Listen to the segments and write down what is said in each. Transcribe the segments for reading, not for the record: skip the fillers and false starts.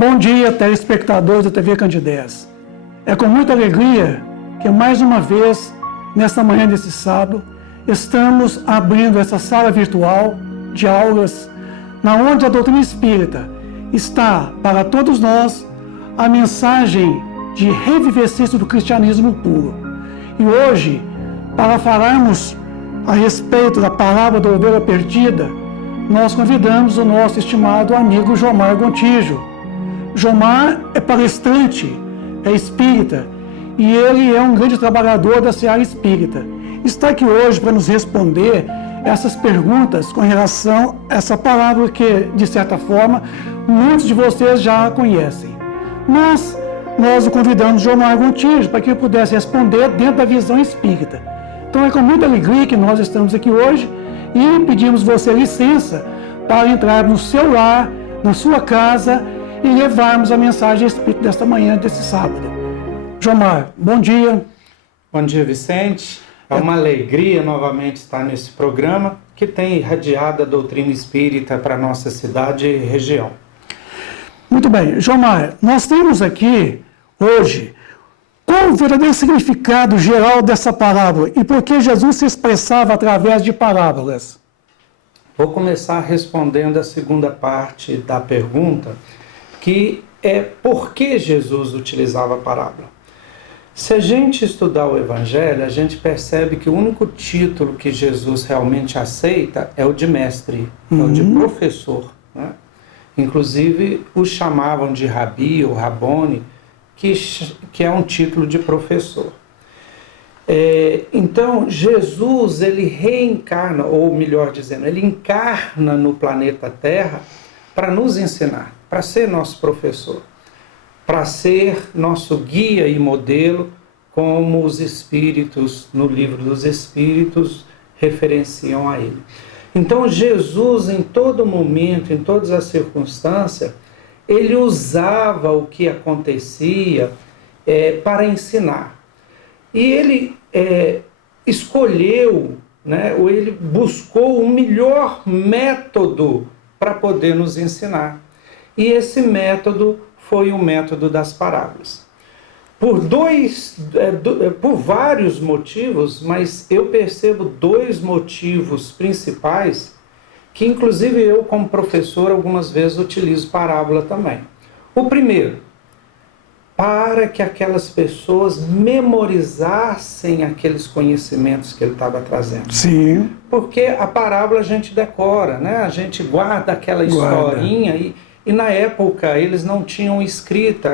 Bom dia, telespectadores da TV Candidez. É com muita alegria que mais uma vez, nesta manhã desse sábado, estamos abrindo essa sala virtual de aulas, na onde a doutrina espírita está, para todos nós, a mensagem de revivescência do cristianismo puro. E hoje, para falarmos a respeito da parábola da ovelha perdida, nós convidamos o nosso estimado amigo Jomar Gontijo. Jomar é palestrante, é espírita, e ele é um grande trabalhador da seara espírita. Está aqui hoje para nos responder essas perguntas com relação a essa parábola que, de certa forma, muitos de vocês já conhecem. Mas nós o convidamos, Jomar Gontijo, para que ele pudesse responder dentro da visão espírita. Então é com muita alegria que nós estamos aqui hoje e pedimos você licença para entrar no seu lar, na sua casa, e levarmos a mensagem espírita desta manhã, desse sábado. Jomar, bom dia. Bom dia, Vicente. É uma alegria novamente estar nesse programa que tem irradiado a doutrina espírita para a nossa cidade e região. Muito bem. Jomar, nós temos aqui, hoje, qual o verdadeiro significado geral dessa parábola e por que Jesus se expressava através de parábolas? Vou começar respondendo a segunda parte da pergunta, que é por que Jesus utilizava a parábola. Se a gente estudar o Evangelho, a gente percebe que o único título que Jesus realmente aceita é o de mestre, é o de professor, né? Inclusive, os chamavam de Rabi ou Rabone, que é um título de professor. Então, Jesus, ele reencarna, ou melhor dizendo, ele encarna no planeta Terra para nos ensinar, para ser nosso professor, para ser nosso guia e modelo, como os Espíritos, no livro dos Espíritos, referenciam a ele. Então, Jesus, em todo momento, em todas as circunstâncias, ele usava o que acontecia para ensinar. E ele escolheu, né, ou ele buscou o melhor método para poder nos ensinar. E esse método foi o método das parábolas. Por vários motivos, mas eu percebo dois motivos principais, que inclusive eu, como professor, algumas vezes utilizo parábola também. O primeiro, para que aquelas pessoas memorizassem aqueles conhecimentos que ele estava trazendo. Sim. Porque a parábola a gente decora, né? A gente guarda aquela historinha e na época eles não tinham escrita,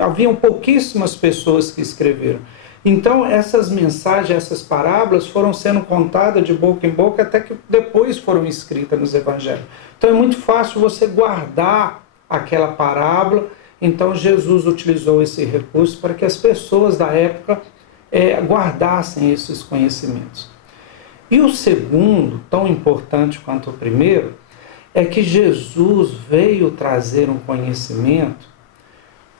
haviam pouquíssimas pessoas que escreveram. Então essas mensagens, essas parábolas foram sendo contadas de boca em boca até que depois foram escritas nos evangelhos. Então é muito fácil você guardar aquela parábola. Então Jesus utilizou esse recurso para que as pessoas da época guardassem esses conhecimentos. E o segundo, tão importante quanto o primeiro, é que Jesus veio trazer um conhecimento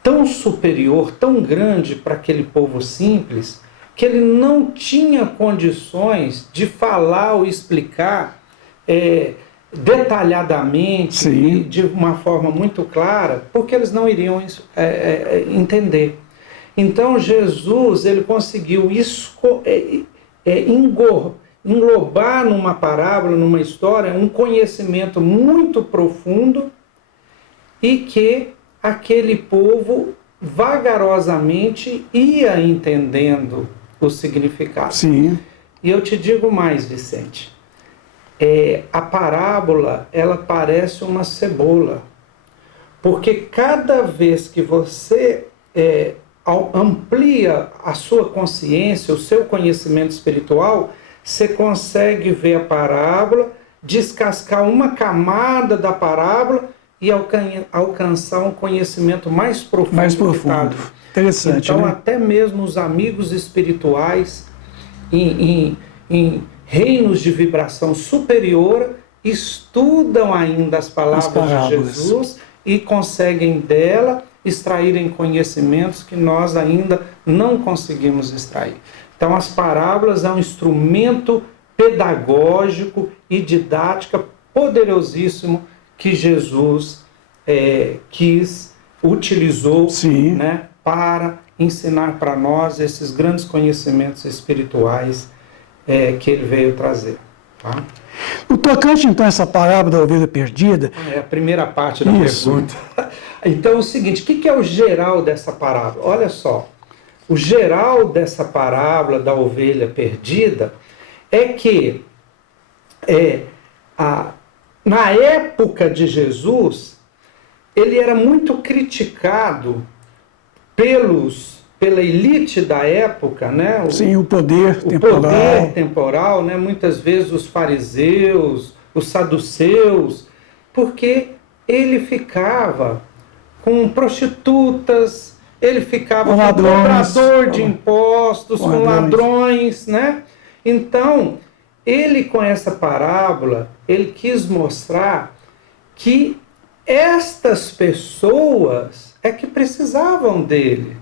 tão superior, tão grande para aquele povo simples, que ele não tinha condições de falar ou explicar detalhadamente, e de uma forma muito clara, porque eles não iriam entender. Então Jesus, ele conseguiu englobar numa parábola, numa história, um conhecimento muito profundo e que aquele povo vagarosamente ia entendendo o significado. Sim. E eu te digo mais, Vicente, a parábola, ela parece uma cebola, porque cada vez que você amplia a sua consciência, o seu conhecimento espiritual, você consegue ver a parábola, descascar uma camada da parábola e alcançar um conhecimento mais profundo. Mais profundo. Interessante. Então, né? Até mesmo os amigos espirituais em reinos de vibração superior estudam ainda as palavras de Jesus e conseguem dela extraírem conhecimentos que nós ainda não conseguimos extrair. Então, as parábolas é um instrumento pedagógico e didática poderosíssimo que Jesus quis utilizou, Sim. né, para ensinar para nós esses grandes conhecimentos espirituais que ele veio trazer. Tá? No tocante, então, a essa parábola da ovelha perdida... É a primeira parte da Isso. pergunta. Então é o seguinte, o que é o geral dessa parábola? Olha só, o geral dessa parábola da ovelha perdida é que na época de Jesus, ele era muito criticado pela elite da época, né? Sim, o poder O temporal. poder temporal, né? Muitas vezes os fariseus, os saduceus, porque ele ficava com prostitutas, ele ficava com cobrador de impostos, com ladrões, né? Então, ele com essa parábola, ele quis mostrar que estas pessoas é que precisavam dele.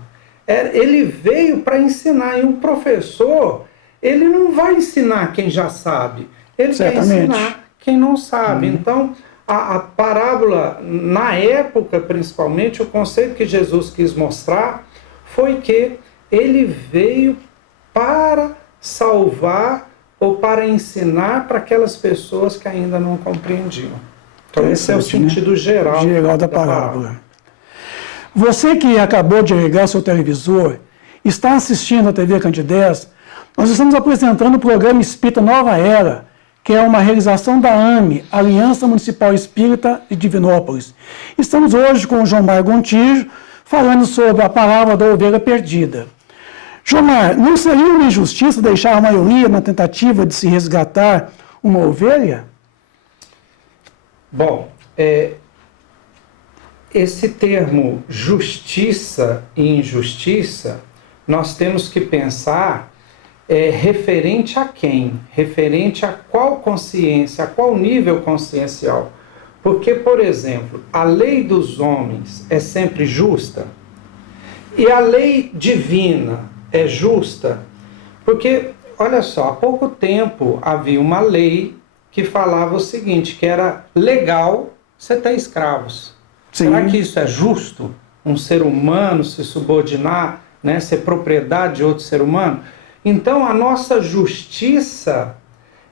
Ele veio para ensinar, e um professor, ele não vai ensinar quem já sabe, ele quer ensinar quem não sabe. Então, a parábola, na época principalmente, o conceito que Jesus quis mostrar foi que ele veio para salvar ou para ensinar para aquelas pessoas que ainda não compreendiam. Então esse é o sentido geral da parábola. Você que acabou de ligar seu televisor, está assistindo a TV Candidez, nós estamos apresentando o programa Espírita Nova Era, que é uma realização da AME, Aliança Municipal Espírita de Divinópolis. Estamos hoje com o Jomar Gontijo, falando sobre a parábola da ovelha perdida. Jomar, não seria uma injustiça deixar a maioria na tentativa de se resgatar uma ovelha? Bom, esse termo justiça e injustiça, nós temos que pensar referente a quem? Referente a qual consciência, a qual nível consciencial? Porque, por exemplo, a lei dos homens é sempre justa? E a lei divina é justa? Porque, olha só, há pouco tempo havia uma lei que falava o seguinte, que era legal você ter escravos. Sim. Será que isso é justo? Um ser humano se subordinar, né, ser propriedade de outro ser humano? Então, a nossa justiça,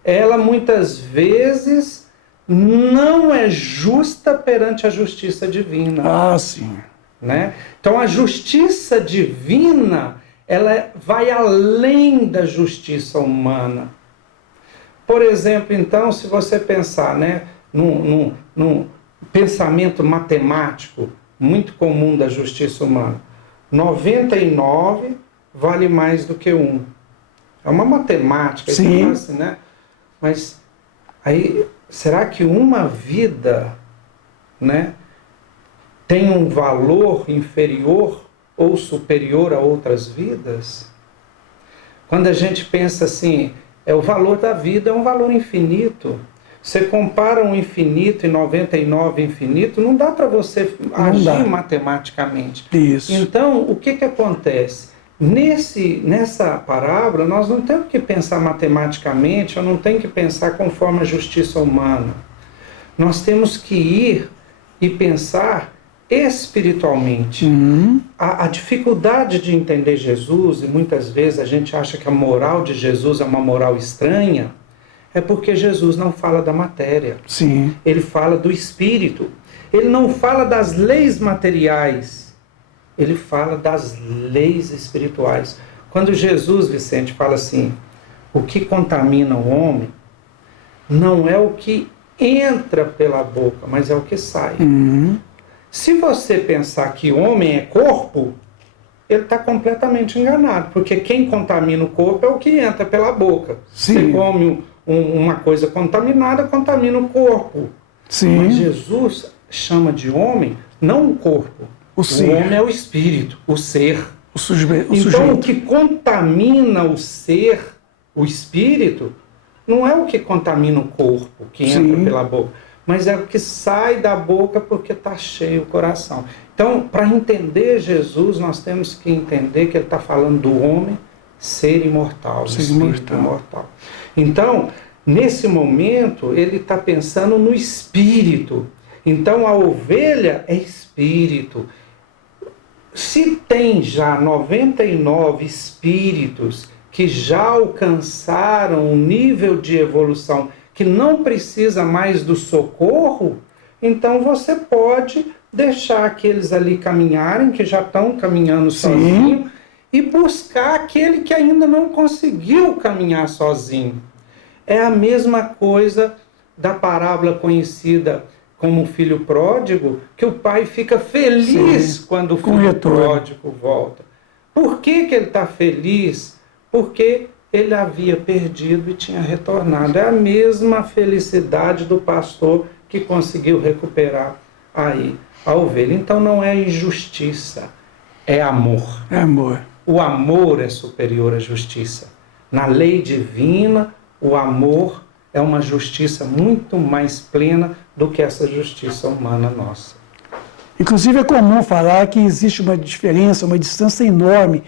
ela muitas vezes não é justa perante a justiça divina. Ah, sim. Né? Então, a justiça divina, ela vai além da justiça humana. Por exemplo, então, se você pensar, né, num pensamento matemático muito comum da justiça humana, 99 vale mais do que 1. É uma matemática, sim. Assim, né? Mas aí, será que uma vida, né, tem um valor inferior ou superior a outras vidas? Quando a gente pensa assim, o valor da vida é um valor infinito. Você compara um infinito e 99 infinito, não dá para você agir matematicamente. Isso. Então, o que acontece? Nessa parábola, nós não temos que pensar matematicamente, ou não temos que pensar conforme a justiça humana. Nós temos que ir e pensar espiritualmente. A dificuldade de entender Jesus, e muitas vezes a gente acha que a moral de Jesus é uma moral estranha, é porque Jesus não fala da matéria. Sim. Ele fala do espírito. Ele não fala das leis materiais. Ele fala das leis espirituais. Quando Jesus, Vicente, fala assim, o que contamina o homem não é o que entra pela boca, mas é o que sai. Se você pensar que homem é corpo, ele está completamente enganado, porque quem contamina o corpo é o que entra pela boca. Sim. Você come uma coisa contaminada, contamina o corpo. Sim. Mas Jesus chama de homem não o corpo. O homem é o espírito, o ser. O sujeito. Então, o que contamina o ser, o espírito, não é o que contamina o corpo, que entra pela boca, mas é o que sai da boca porque está cheio o coração. Então, para entender Jesus, nós temos que entender que ele está falando do homem, ser imortal, do espírito imortal. Então, nesse momento, ele está pensando no espírito. Então, a ovelha é espírito. Se tem já 99 espíritos que já alcançaram um nível de evolução que não precisa mais do socorro, então você pode deixar aqueles ali caminharem, que já estão caminhando sozinhos, e buscar aquele que ainda não conseguiu caminhar sozinho. É a mesma coisa da parábola conhecida como o filho pródigo, que o pai fica feliz quando o filho pródigo volta. Por que ele está feliz? Porque ele havia perdido e tinha retornado. É a mesma felicidade do pastor que conseguiu recuperar aí a ovelha. Então não é injustiça, é amor. É amor. O amor é superior à justiça. Na lei divina, o amor é uma justiça muito mais plena do que essa justiça humana nossa. Inclusive é comum falar que existe uma diferença, uma distância enorme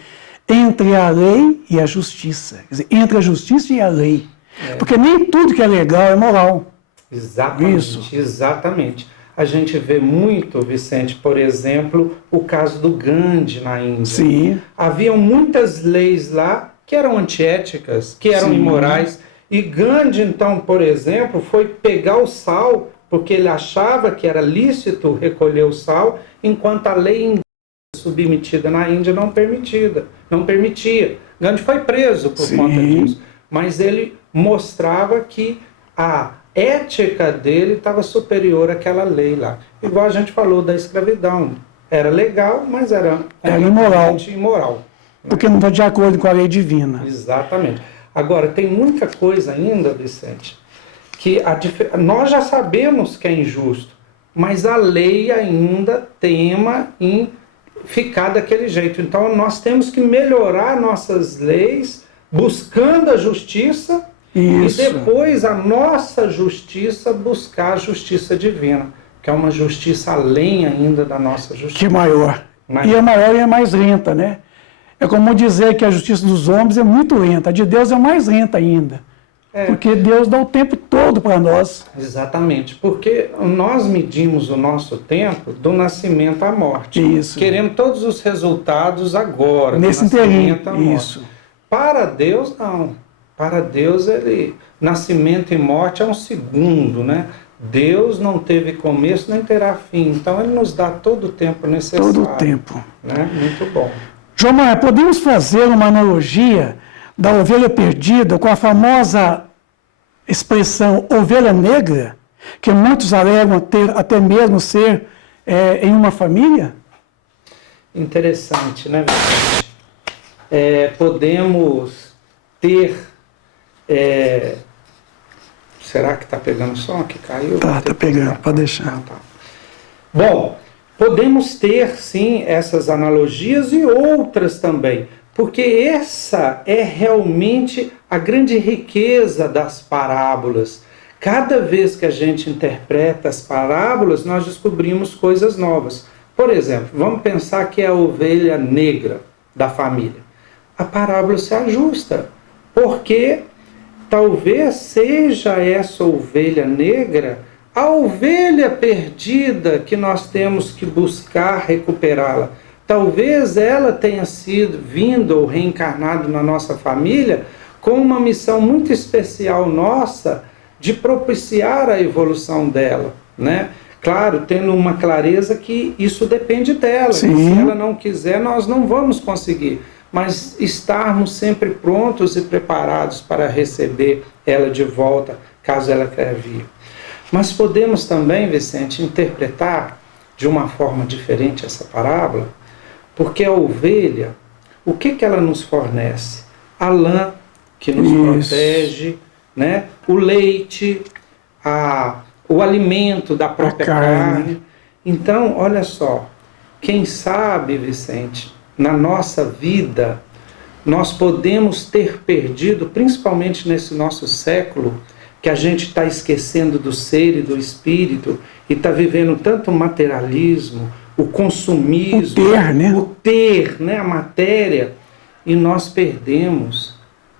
entre a lei e a justiça. Quer dizer, entre a justiça e a lei. Porque nem tudo que é legal é moral. Exatamente, Isso. Exatamente. A gente vê muito, Vicente, por exemplo, o caso do Gandhi na Índia. Sim. Haviam muitas leis lá que eram antiéticas, que eram imorais. E Gandhi, então, por exemplo, foi pegar o sal, porque ele achava que era lícito recolher o sal, enquanto a lei submetida na Índia não permitia. Gandhi foi preso por conta disso. Mas ele mostrava que a ética dele estava superior àquela lei lá. Igual a gente falou da escravidão. Era legal, mas era imoral. Porque não está de acordo com a lei divina. Exatamente. Agora, tem muita coisa ainda, Vicente, que nós já sabemos que é injusto, mas a lei ainda tema em ficar daquele jeito. Então, nós temos que melhorar nossas leis, buscando a justiça, Isso. e depois a nossa justiça buscar a justiça divina, que é uma justiça além ainda da nossa justiça. Que é maior. E é maior e é mais lenta, né? É como dizer que a justiça dos homens é muito lenta, a de Deus é mais lenta ainda. Porque Deus dá o tempo todo para nós. Exatamente, porque nós medimos o nosso tempo do nascimento à morte. Isso. Queremos todos os resultados agora, nesse nascimento à morte. Isso. Para Deus, não. Para Deus, nascimento e morte é um segundo, né? Deus não teve começo nem terá fim. Então, Ele nos dá todo o tempo necessário. Todo o tempo. Né? Muito bom. João Maia, podemos fazer uma analogia da ovelha perdida com a famosa expressão ovelha negra, que muitos alegam ter, até mesmo ser em uma família? Interessante, né, Vicente? Podemos ter... será que está pegando som? Que caiu? Tá pegando, pode deixar. Tá. Bom, podemos ter, sim, essas analogias e outras também, porque essa é realmente a grande riqueza das parábolas. Cada vez que a gente interpreta as parábolas, nós descobrimos coisas novas. Por exemplo, vamos pensar que é a ovelha negra da família. A parábola se ajusta, porque talvez seja essa ovelha negra a ovelha perdida que nós temos que buscar recuperá-la. Talvez ela tenha vindo ou reencarnado na nossa família com uma missão muito especial nossa de propiciar a evolução dela, né? Claro, tendo uma clareza que isso depende dela. Se ela não quiser, nós não vamos conseguir. Mas estarmos sempre prontos e preparados para receber ela de volta, caso ela queira vir. Mas podemos também, Vicente, interpretar de uma forma diferente essa parábola, porque a ovelha, o que ela nos fornece? A lã, que nos protege, né? O leite, o alimento da própria carne. Então, olha só, quem sabe, Vicente, na nossa vida, nós podemos ter perdido, principalmente nesse nosso século, que a gente está esquecendo do ser e do espírito, e está vivendo tanto o materialismo, o consumismo, o ter, né, a matéria, e nós perdemos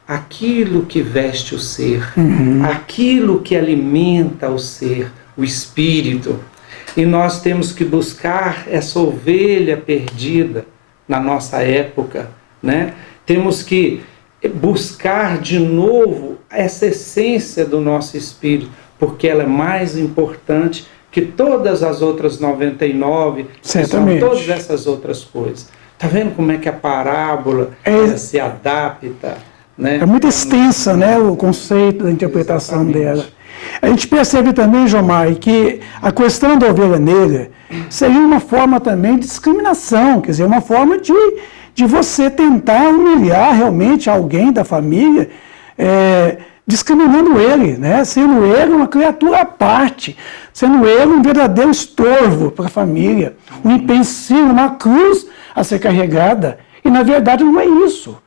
aquilo que veste o ser, aquilo que alimenta o ser, o espírito. E nós temos que buscar essa ovelha perdida na nossa época, né? Temos que buscar de novo essa essência do nosso espírito, porque ela é mais importante que todas as outras 99, que são todas essas outras coisas. Está vendo como é que a parábola se adapta? Né? É muito extensa, né, o conceito da interpretação dela. A gente percebe também, Jomar, que a questão da ovelha negra seria uma forma também de discriminação, quer dizer, uma forma de você tentar humilhar realmente alguém da família, discriminando ele, né? Sendo ele uma criatura à parte, sendo ele um verdadeiro estorvo para a família, um empecilho, uma cruz a ser carregada. E, na verdade, não é isso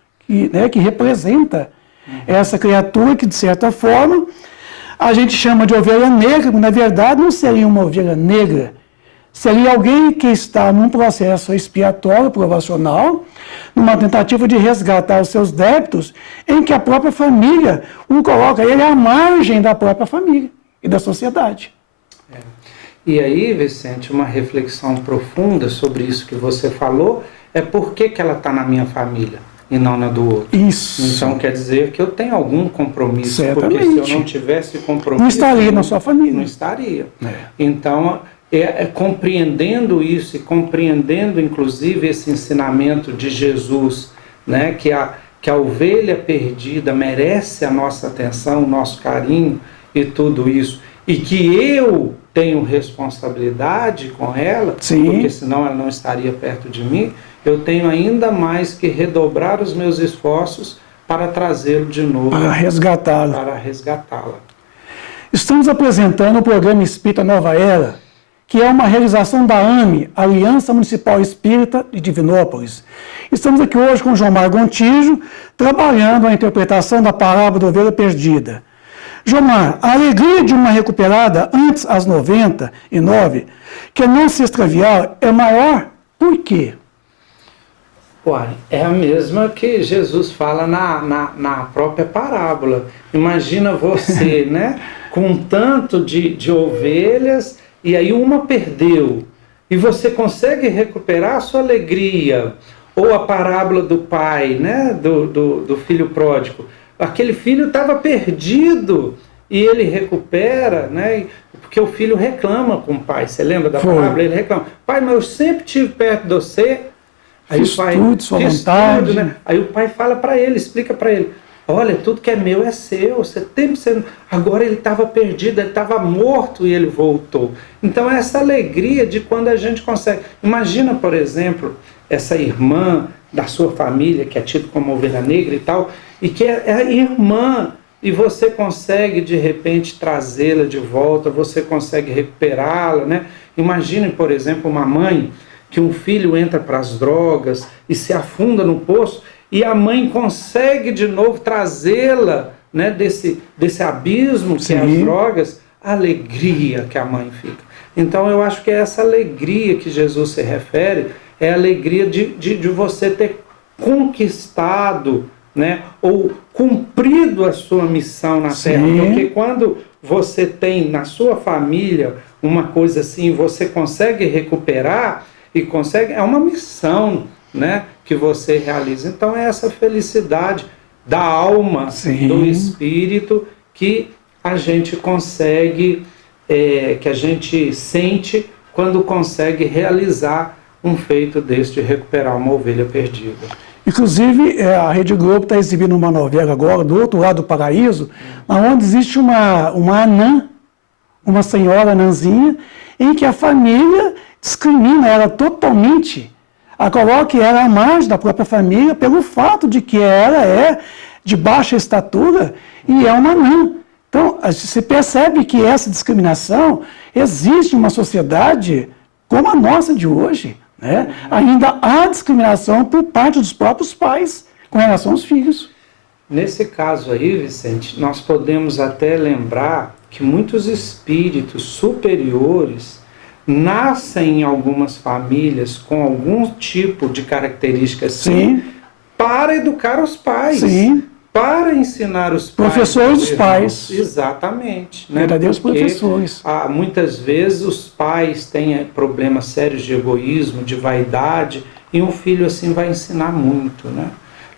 que representa essa criatura que, de certa forma, a gente chama de ovelha negra, mas, na verdade, não seria uma ovelha negra. Seria alguém que está num processo expiatório, provacional, numa tentativa de resgatar os seus débitos, em que a própria família o coloca ele à margem da própria família e da sociedade. E aí, Vicente, uma reflexão profunda sobre isso que você falou é por que ela está na minha família e não na do outro. Isso. Então quer dizer que eu tenho algum compromisso, certamente. Porque se eu não tivesse compromisso... Não estaria na sua família. Não estaria. Então, compreendendo isso e compreendendo, inclusive, esse ensinamento de Jesus, né, que a ovelha perdida merece a nossa atenção, o nosso carinho e tudo isso, e que eu tenho responsabilidade com ela, Sim. Porque senão ela não estaria perto de mim, eu tenho ainda mais que redobrar os meus esforços para trazê-lo de novo. Para resgatá-la. Para resgatá-la. Estamos apresentando o programa Espírita Nova Era, que é uma realização da AME, Aliança Municipal Espírita de Divinópolis. Estamos aqui hoje com o Jomar Gontijo, trabalhando a interpretação da parábola da ovelha perdida. Jomar, a alegria de uma recuperada antes às 99, que não se extraviar, é maior por quê? Uai, é a mesma que Jesus fala na própria parábola. Imagina você, né, com um tanto de ovelhas, e aí uma perdeu, e você consegue recuperar a sua alegria. Ou a parábola do pai, né, do filho pródigo. Aquele filho estava perdido e ele recupera, né, porque o filho reclama com o pai. Você lembra da parábola? Ele reclama: pai, mas eu sempre estive perto de você. Aí fiz o pai, tudo, sua vontade. Tudo, né? Aí o pai fala para ele, explica para ele: olha, tudo que é meu é seu, você tem que ser... Agora ele estava perdido, ele estava morto e ele voltou. Então essa alegria de quando a gente consegue... Imagina, por exemplo, essa irmã da sua família, que é tida como ovelha negra e tal, e que é a irmã, e você consegue de repente trazê-la de volta, você consegue recuperá-la, né? Imagine, por exemplo, uma mãe que um filho entra para as drogas e se afunda no poço, e a mãe consegue de novo trazê-la, né, desse abismo que é as drogas, a alegria que a mãe fica. Então eu acho que é essa alegria que Jesus se refere, é a alegria de você ter conquistado, né, ou cumprido a sua missão na Terra. Porque quando você tem na sua família uma coisa assim, você consegue recuperar e consegue, é uma missão, né, que você realiza. Então é essa felicidade da alma, do espírito, que a gente consegue, que a gente sente quando consegue realizar um feito desse de recuperar uma ovelha perdida. Inclusive, a Rede Globo está exibindo uma novela agora, do outro lado do paraíso, onde existe uma anã, uma senhora anãzinha, em que a família discrimina ela totalmente, a coloca ela à margem da própria família pelo fato de que ela é de baixa estatura e é uma anã. Então, você percebe que essa discriminação existe em uma sociedade como a nossa de hoje, né? Ainda há discriminação por parte dos próprios pais com relação aos filhos. Nesse caso aí, Vicente, nós podemos até lembrar que muitos espíritos superiores nascem em algumas famílias com algum tipo de característica assim, para educar os pais, para ensinar os pais. Professores dos pais. Exatamente. Né? Verdadeiros Porque, professores. muitas vezes os pais têm problemas sérios de egoísmo, de vaidade, E um filho assim vai ensinar muito, né?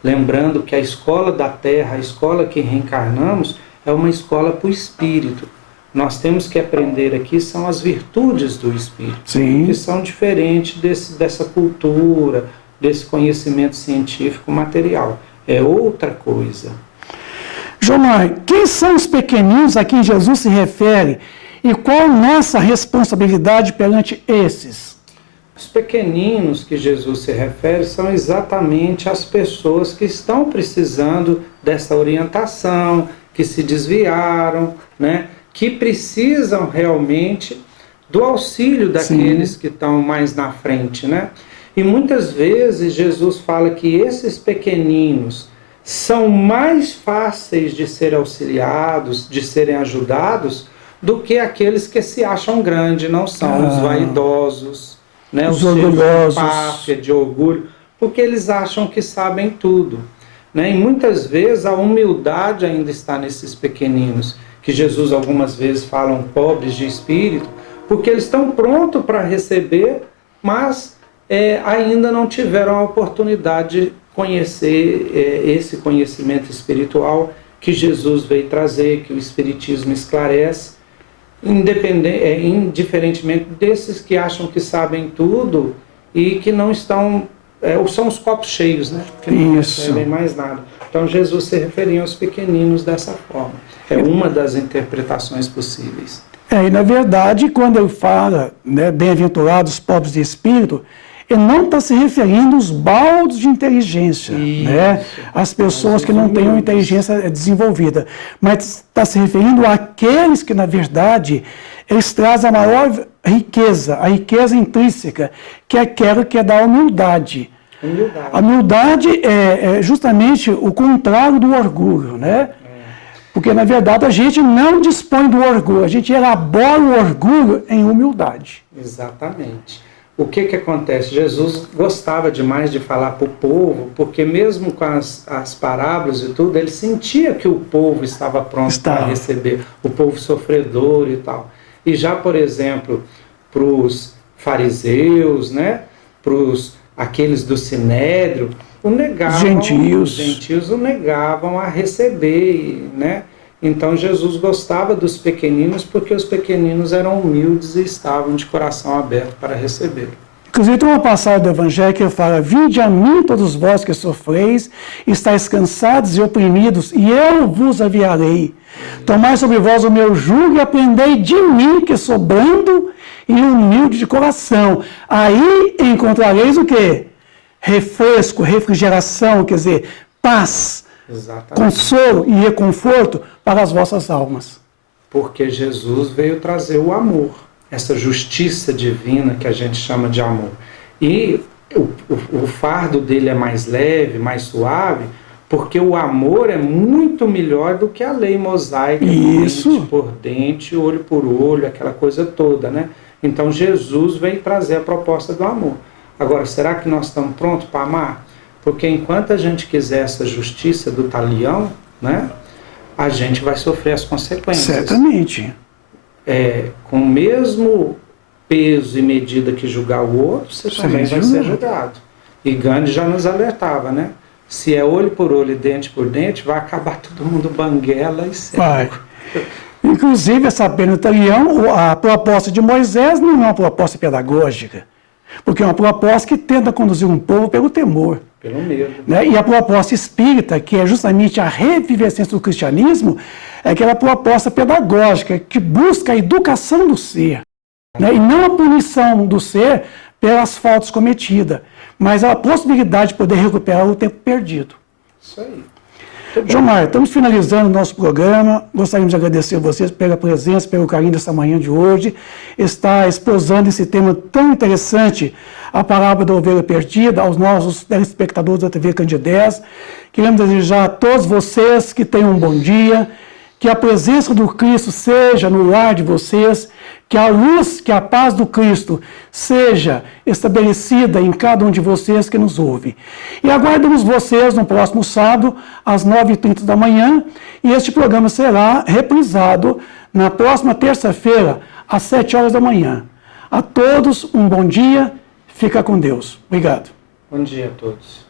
Lembrando que a escola da terra, a escola que reencarnamos, é uma escola para o espírito. Nós temos que aprender aqui são as virtudes do espírito, Sim. que são diferentes dessa cultura, desse conhecimento científico material. É outra coisa. Jomar, quem são os pequeninos a quem Jesus se refere e qual nossa responsabilidade perante esses? Os pequeninos que Jesus se refere são exatamente as pessoas que estão precisando dessa orientação, que se desviaram, né? Que precisam realmente do auxílio daqueles que estão mais na frente, né? E muitas vezes Jesus fala que esses pequeninos são mais fáceis de serem auxiliados, de serem ajudados, do que aqueles que se acham grandes, não são os vaidosos, né? Os orgulhosos, de empáfia, de orgulho, porque eles acham que sabem tudo, né? E muitas vezes a humildade ainda está nesses pequeninos, que Jesus algumas vezes falam pobres de espírito, porque eles estão prontos para receber, mas ainda não tiveram a oportunidade de conhecer esse conhecimento espiritual que Jesus veio trazer, que o Espiritismo esclarece, indiferentemente desses que acham que sabem tudo e que não estão, são os copos cheios, né? Que não recebem mais nada. Então Jesus se referia aos pequeninos dessa forma. É uma das interpretações possíveis. E na verdade, quando ele fala, né, bem-aventurados os pobres de espírito, ele não está se referindo aos baldos de inteligência, né? As pessoas que não têm uma inteligência desenvolvida, mas está se referindo àqueles que, na verdade, eles trazem a maior riqueza, a riqueza intrínseca, que é aquela que é da humildade. A humildade é justamente o contrário do orgulho, né? Porque, na verdade, a gente não dispõe do orgulho, a gente elabora o orgulho em humildade. Exatamente. O que acontece? Jesus gostava demais de falar para o povo, porque mesmo com as parábolas e tudo, ele sentia que o povo estava pronto para receber, o povo sofredor e tal. E já, por exemplo, para os fariseus, né? Para aqueles do Sinédrio, os gentios o negavam a receber, né? Então Jesus gostava dos pequeninos porque os pequeninos eram humildes e estavam de coração aberto para receber. Inclusive tem uma passagem do Evangelho que fala: vinde a mim todos vós que sofreis, estáis cansados e oprimidos, e eu vos aliviarei. Tomai sobre vós o meu jugo e aprendei de mim, que sou brando e humilde de coração. Aí encontrareis o quê? Refresco, refrigeração, quer dizer, paz, consolo e reconforto para as vossas almas. Porque Jesus veio trazer o amor, essa justiça divina que a gente chama de amor. E o fardo dele é mais leve, mais suave, porque o amor é muito melhor do que a lei mosaica, dente por dente, olho por olho, aquela coisa toda, né? Então Jesus veio trazer a proposta do amor. Agora, será que nós estamos prontos para amar? Porque enquanto a gente quiser essa justiça do talião, né, a gente vai sofrer as consequências. Certamente. Com o mesmo peso e medida que julgar o outro, você também vai ser julgado. E Gandhi já nos alertava, né? Se é olho por olho e dente por dente, vai acabar todo mundo banguela e cego. Vai. Inclusive, essa pena do talião, a proposta de Moisés não é uma proposta pedagógica, porque é uma proposta que tenta conduzir um povo pelo temor. Pelo medo. Né? E a proposta espírita, que é justamente a revivescência do cristianismo, é aquela proposta pedagógica que busca a educação do ser, né? E não a punição do ser pelas faltas cometidas, mas a possibilidade de poder recuperar o tempo perdido. Isso aí. Jomar, estamos finalizando o nosso programa. Gostaríamos de agradecer a vocês pela presença, pelo carinho dessa manhã de hoje. Está exposando esse tema tão interessante, a parábola da ovelha perdida, aos nossos telespectadores da TV Candidez. Queremos desejar a todos vocês que tenham um bom dia, que a presença do Cristo seja no lar de vocês, que a luz, que a paz do Cristo seja estabelecida em cada um de vocês que nos ouve. E aguardamos vocês no próximo sábado, às 9h30 da manhã, e este programa será reprisado na próxima terça-feira, às 7 horas da manhã. A todos um bom dia, fica com Deus. Obrigado. Bom dia a todos.